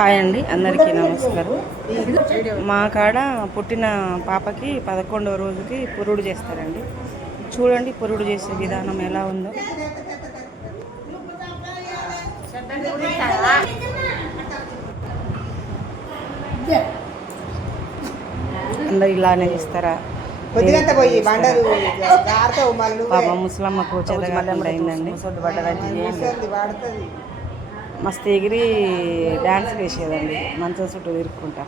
Hi అండి, అందరికీ నమస్కారం. మా కాడ పుట్టిన పాపకి 11వ రోజుకి పురుడు చేస్తారండి. చూడండి పురుడు చేసే విధానం ఎలా ఉందో. అందరు ఇలానే చేస్తారా? పాప ముసలమ్మకు అయిందండి. మస్తు ఎగిరి డ్యాన్స్ వేసేదండి, మంచం చుట్టూ తిరుక్కుంటా.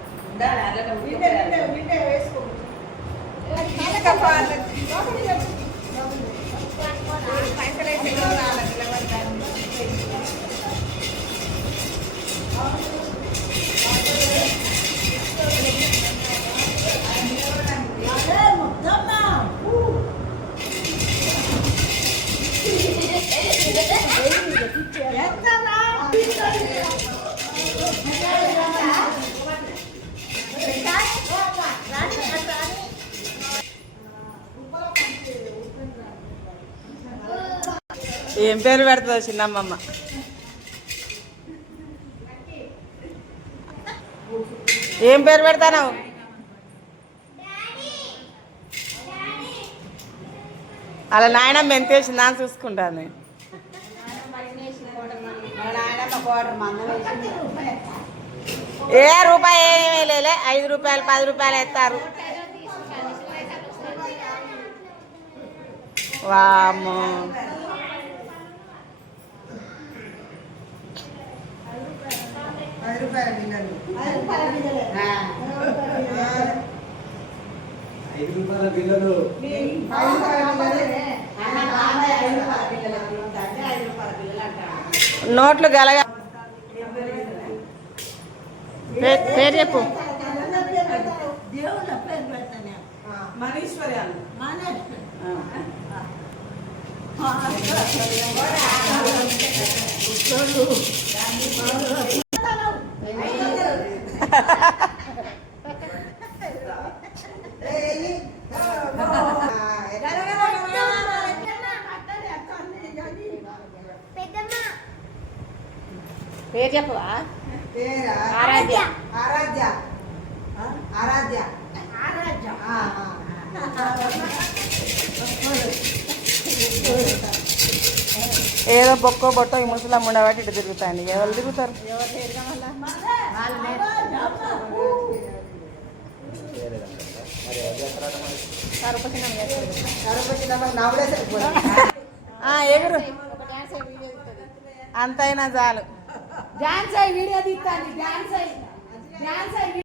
ఏం పేరు పెడుతుందో చిన్నమ్మమ్మ? ఏం పేరు పెడతాను? అలా నాయనమ్మ ఎంత వేసిందా అని చూసుకుంటాను. ఏ రూపాయి ఏమీ లేలే, 5 రూపాయలు 10 రూపాయలు ఎత్తారు. వామ్మో, నోట్లు గలగా. పేరు చెప్పు. పేరు చెప్పవా? ఆరాధ్య. ఆరాధ్య. ఆరాధ్య. ఆరాధ్య. ఏదో బొక్కో బొట్టో ఈ ముసలమ్మ ఉండబట్టి ఇటు తిరుగుతాయండి. ఎవరు తిరుగుతారు? ఎగురు అంతైనా చాలు. డాన్స్ అయ్యి వీడియో తీస్తాను. డాన్స్ అయ్యి డాన్స్ అయ్యి